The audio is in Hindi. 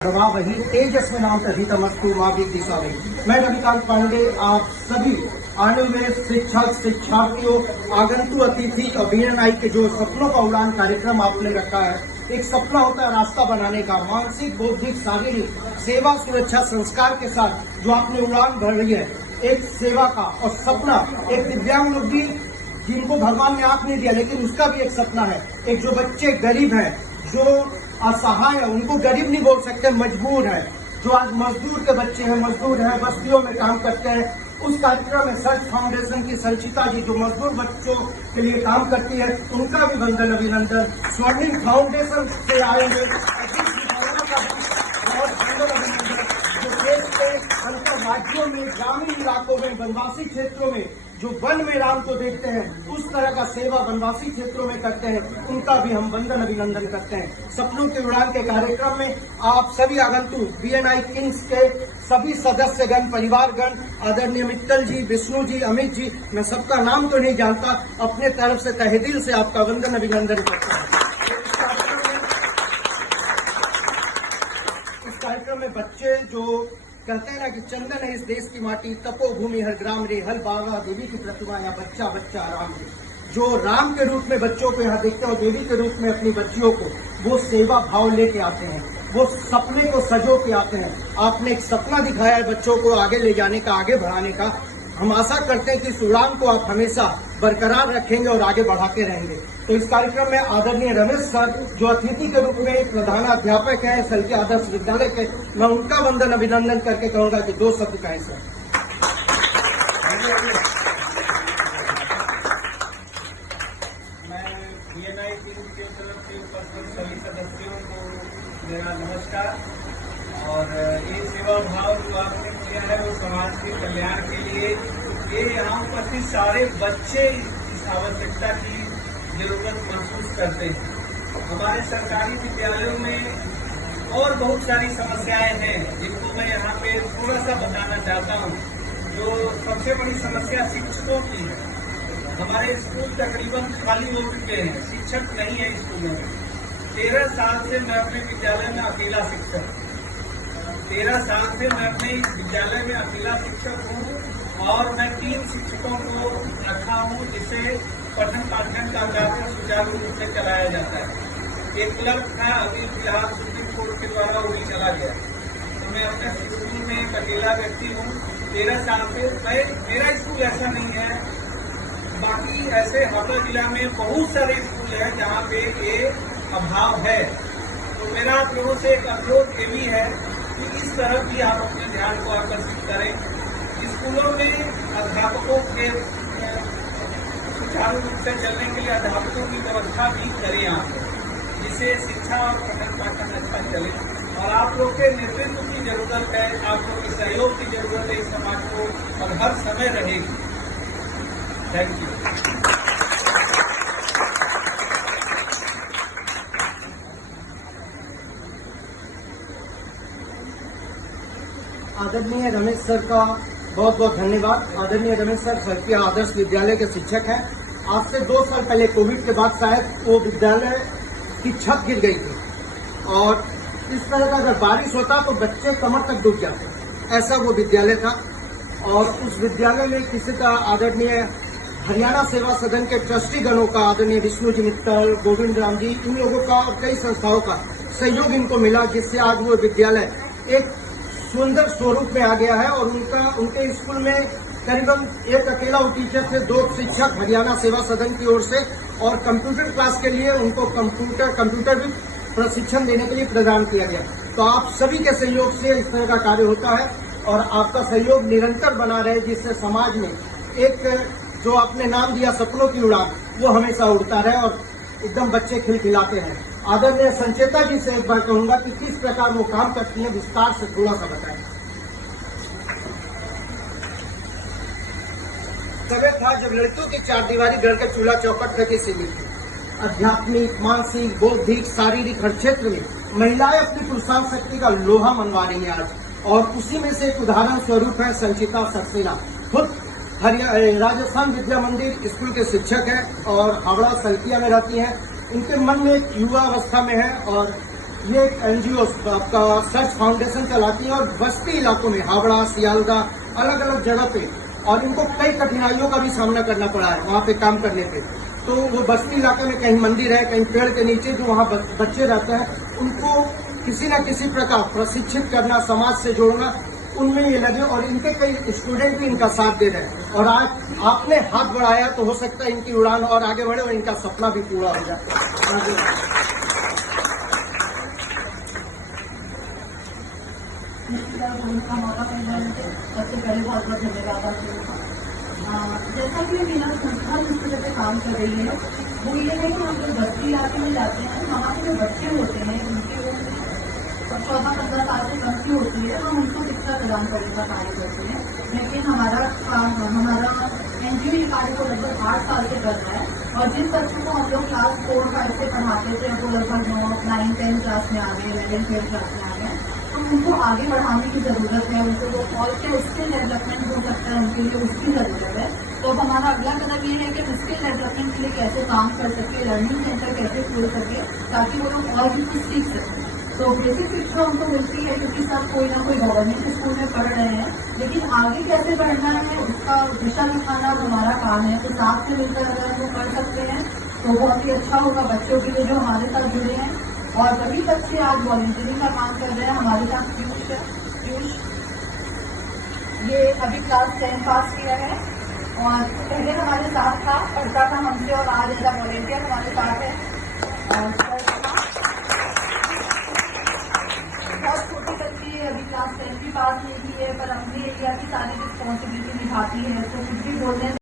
प्रभा वही तेजस्वी नाम तभी तमस्तु माँ की दिशा में। मैं रविकांत पांडे आप सभी आने हुए शिक्षक शिक्षार्थियों आगंतुक अतिथि और बीएनआई के जो सपनों का उड़ान कार्यक्रम आपने रखा है, एक सपना होता है रास्ता बनाने का, मानसिक बौद्धिक शारीरिक सेवा सुरक्षा संस्कार के साथ जो आपने उड़ान भर रही है, एक सेवा का और सपना। एक दिव्यांग लोग भी जिनको भगवान ने आंख नहीं दिया लेकिन उसका भी एक सपना है। एक जो बच्चे गरीब हैं, जो असहाय है, उनको गरीब नहीं बोल सकते, मजबूर है, जो आज मजदूर के बच्चे हैं, मजदूर हैं, बस्तियों में काम करते हैं। उस कार्यक्रम में सर्च फाउंडेशन की संचिता जी जो मजदूर बच्चों के लिए काम करती है, उनका भी वंदन अभिनंदन। स्वर्णिम फाउंडेशन से आए हुए बहुत वंदन अभिनंदन। जो देश के अंतर राज्यों में, ग्रामीण इलाकों में, वनवासी क्षेत्रों में जो वन में राम को देखते हैं, उस तरह का सेवा वनवासी क्षेत्रों में करते हैं, उनका भी हम वंदन अभिनंदन करते हैं। सपनों के उड़ान के कार्यक्रम में आप सभी आगंतुक बीएनआई किंग्स के सभी सदस्यगण, परिवारगण, आदरणीय मित्तल जी, विष्णु जी, अमित जी, मैं सबका नाम तो नहीं जानता, अपने तरफ से तहे दिल से आपका वंदन अभिनंदन करता हूँ। इस कार्यक्रम में बच्चे जो कहते हैं ना कि चंदन है इस देश की माटी, तपोभूमि हर ग्राम रे, हल बाबा देवी की प्रतिमा या बच्चा बच्चा राम रे। जो राम के रूप में बच्चों को यहाँ देखते हैं और देवी के रूप में अपनी बच्चियों को वो सेवा भाव लेके आते हैं, वो सपने को सजो के आते हैं। आपने एक सपना दिखाया है बच्चों को आगे ले जाने का, आगे बढ़ाने का। हम आशा करते हैं कि इस उड़ान को आप हमेशा बरकरार रखेंगे और आगे बढ़ाते रहेंगे। तो इस कार्यक्रम में आदरणीय रमेश सर जो अतिथि के रूप में प्रधानाध्यापक हैं सलकी आदर्श विद्यालय के, मैं उनका वंदन अभिनंदन करके कहूँगा कि 2 शब्द कहें सर। मैं बीएनआई टीम की तरफ से उपस्थित सभी सदस्यों को मेरा नमस्कार। और ये सेवा भाव जो आपने किया है वो समाज के कल्याण के लिए, ये यहाँ उपस्थित सारे बच्चे इस आवश्यकता की जरूरत महसूस करते हैं। हमारे सरकारी विद्यालयों में और बहुत सारी समस्याएं हैं जिनको मैं यहाँ पे थोड़ा सा बताना चाहता हूँ। जो सबसे बड़ी समस्या शिक्षकों की है। हमारे स्कूल तकरीबन खाली हो चुके हैं, शिक्षक नहीं है स्कूलों में। 13 साल से मैं अपने विद्यालय में अकेला शिक्षक 13 साल से मैं अपने विद्यालय में अकेला शिक्षक हूँ और मैं 3 शिक्षकों को रखा हूँ जिससे पठन पाठन का कार्य सुचारू रूप से चलाया जाता है। एक क्लर्क था, अभी फिलहाल सुप्रीम कोर्ट के द्वारा वो भी चला गया। तो मैं अपने स्कूल में एक अकेला व्यक्ति हूँ 13 साल से। मेरा स्कूल ऐसा नहीं है, बाकी ऐसे हावड़ा जिला में बहुत सारे स्कूल हैं जहाँ पे ये अभाव है। तो मेरा आप लोगों से एक अनुरोध ये भी है कि इस तरफ भी आप अपने ध्यान को आकर्षित करें। स्कूलों में अध्यापकों के सुचारू रूप से चलने के लिए अध्यापकों की व्यवस्था भी करें आप, जिससे शिक्षा और पठन पाठन अच्छा चले। और आप लोग के नेतृत्व की जरूरत है, आप लोग के सहयोग की जरूरत है इस समाज को, और हर समय रहेगी। Thank you. आदरणीय रमेश सर का बहुत बहुत धन्यवाद। आदरणीय रमेश सर सलकी आदर्श विद्यालय के शिक्षक हैं। आज से 2 साल पहले कोविड के बाद शायद वो विद्यालय की छत गिर गई थी और इस तरह का अगर बारिश होता तो बच्चे कमर तक डूब जाते, ऐसा वो विद्यालय था। और उस विद्यालय में किसी का आदरणीय हरियाणा सेवा सदन के ट्रस्टी गणों का, आदरणीय विष्णु जी मित्तल, गोविंद राम जी, इन लोगों का और कई संस्थाओं का सहयोग इनको मिला, जिससे आज वो विद्यालय एक सुंदर स्वरूप में आ गया है। और उनके स्कूल में करीबन एक अकेला टीचर थे, 2 शिक्षक हरियाणा सेवा सदन की ओर से, और कंप्यूटर क्लास के लिए उनको कंप्यूटर भी प्रशिक्षण देने के लिए प्रदान किया गया। तो आप सभी के सहयोग से इस तरह का कार्य होता है और आपका सहयोग निरंतर बना रहे, जिससे समाज में एक जो आपने नाम दिया सपनों की उड़ान, वो हमेशा उड़ता रहे और एकदम बच्चे खिलखिलाते हैं। आदरणीय संचेता जी से एक बार कहूंगा कि किस प्रकार वो काम करती हैं, विस्तार से थोड़ा सा बताएं। समय था जब लड़कियों की 4 दीवारी घर के चूल्हा चौखट तक ही सीमित थी। आध्यात्मिक, मानसिक, बौद्धिक, शारीरिक हर क्षेत्र में महिलाएं अपनी पुरुषार्थ शक्ति का लोहा मनवा रही हैं आज। और उसी में से एक उदाहरण स्वरूप है संचिता सक्सेना। खुद राजस्थान विद्या मंदिर स्कूल के शिक्षक हैं और हावड़ा सलकिया में रहती हैं। इनके मन में एक युवा अवस्था में है और ये एक एनजीओ आपका सर्च फाउंडेशन चलाती है और बस्ती इलाकों में हावड़ा, सियालदा, अलग अलग जगह पे, और इनको कई कठिनाइयों का भी सामना करना पड़ा है वहाँ पे काम करने पे। तो वो बस्ती इलाके में कहीं मंदिर है, कहीं पेड़ के नीचे जो वहाँ बच्चे रहते हैं, उनको किसी न किसी प्रकार प्रशिक्षित करना, समाज से जोड़ना, उनमें ये लगे और इनके कई स्टूडेंट भी इनका साथ दे रहे हैं। और आज आपने हाथ बढ़ाया तो हो सकता है इनकी उड़ान और आगे बढ़े और इनका सपना भी पूरा हो जाए। का मौका मिल रहा है, सबसे पहले बहुत बहुत धन्यवाद आपको। जैसा कि मेरा संस्था जिस तरह से काम कर रही है वो ये है कि हम लोग बस्ती इलाके में जाते हैं, वहाँ के जो बच्चे होते हैं उनकी उम्र 14-15 साल से कम की होती है, हम उनको शिक्षा प्रदान करने का कार्य करते हैं। लेकिन हमारा एनजीओ ये कार्य को लगभग 8 साल से कर रहा है और जिन बच्चों को हम लोग क्लास 4-5 से पढ़ाते थे वो लगभग 9-10 क्लास में आ गए, 11-12 क्लास में आ गए, तो उनको आगे बढ़ाने की जरूरत है, उनको और क्या स्किल डेवलपमेंट हो सकता है उनके लिए, उसकी जरूरत है। तो हमारा अगला कदम ये है कि स्किल डेवलपमेंट के लिए कैसे काम कर सके, लर्निंग सेंटर कैसे खोल सके ताकि वो लोग और भी कुछ सीख सकें। तो बेसिक शिक्षा उनको मिलती है क्योंकि सब कोई ना कोई गवर्नमेंट स्कूल में पढ़ रहे हैं, लेकिन आगे कैसे बढ़ना है उसका दिशा दिखाना हमारा काम है। तो साथ में मिलकर अगर हम कर सकते हैं तो बहुत ही अच्छा होगा बच्चों के लिए जो हमारे साथ जुड़े हैं। और सभी बच्चे आज वॉलंटियरिंग का काम कर रहे हैं हमारे साथ। पीयूष ये अभी क्लास 10 पास किया है और पहले हमारे साथ था, पढ़ता था हमसे और आज ऐसा वॉलंटियर हमारे साथ है। बहुत छोटी बच्ची है, अभी क्लास 10 भी पास नहीं की है, पर अपने एरिया की सारी रिस्पॉन्सिबिलिटी निभाती है, तो कुछ भी बोलने